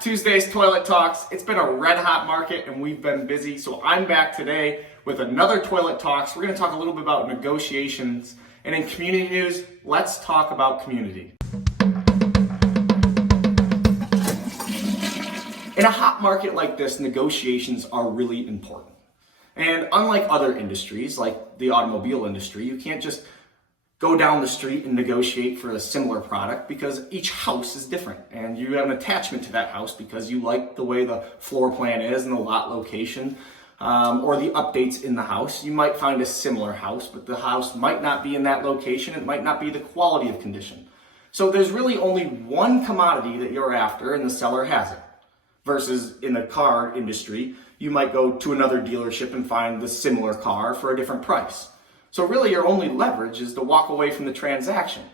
Tuesday's Toilet Talks. It's been a red hot market and we've been busy, so I'm back today with another Toilet Talks. We're going to talk a little bit about negotiations, and in community news, let's talk about community. In a hot market like this, negotiations are really important. And unlike other industries, like the automobile industry, you can't just go down the street and negotiate for a similar product because each house is different and you have an attachment to that house because you like the way the floor plan is and the lot location or the updates in the house. You might find a similar house, but the house might not be in that location. It might not be the quality of condition. So there's really only one commodity that you're after and the seller has it. Versus in the car industry, you might go to another dealership and find the similar car for a different price. So really your only leverage is to walk away from the transaction,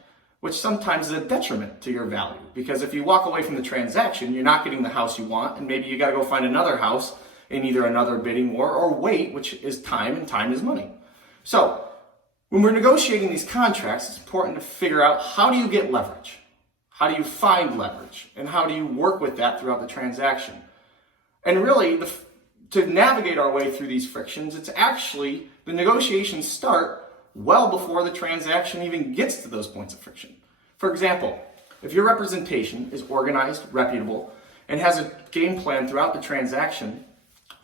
which sometimes is a detriment to your value. Because if you walk away from the transaction, you're not getting the house you want, and maybe you got to go find another house in either another bidding war or wait, which is time, and time is money. So when we're negotiating these contracts, it's important to figure out, how do you get leverage? How do you find leverage? And how do you work with that throughout the transaction? And really, to navigate our way through these frictions, it's actually the negotiations start well before the transaction even gets to those points of friction. For example, if your representation is organized, reputable, and has a game plan throughout the transaction,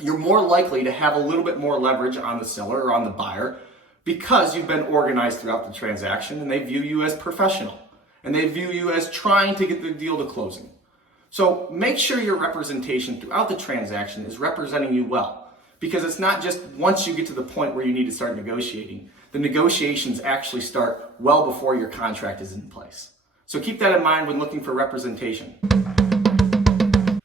you're more likely to have a little bit more leverage on the seller or on the buyer because you've been organized throughout the transaction and they view you as professional and they view you as trying to get the deal to closing. So make sure your representation throughout the transaction is representing you well. Because it's not just once you get to the point where you need to start negotiating. The negotiations actually start well before your contract is in place. So keep that in mind when looking for representation.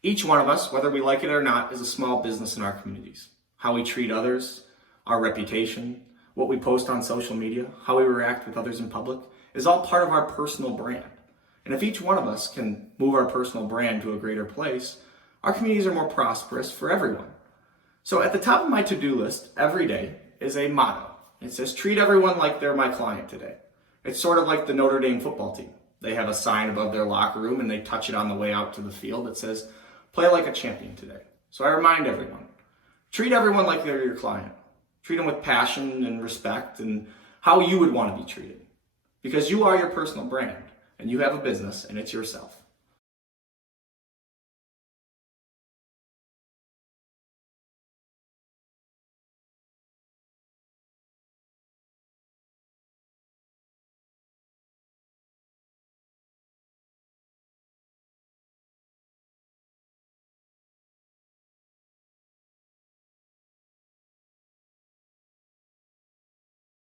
Each one of us, whether we like it or not, is a small business in our communities. How we treat others, our reputation, what we post on social media, how we react with others in public, is all part of our personal brand. And if each one of us can move our personal brand to a greater place, our communities are more prosperous for everyone. So at the top of my to-do list every day is a motto. It says, treat everyone like they're my client today. It's sort of like the Notre Dame football team. They have a sign above their locker room and they touch it on the way out to the field that says, play like a champion today. So I remind everyone, treat everyone like they're your client. Treat them with passion and respect and how you would want to be treated. Because you are your personal brand and you have a business and it's yourself.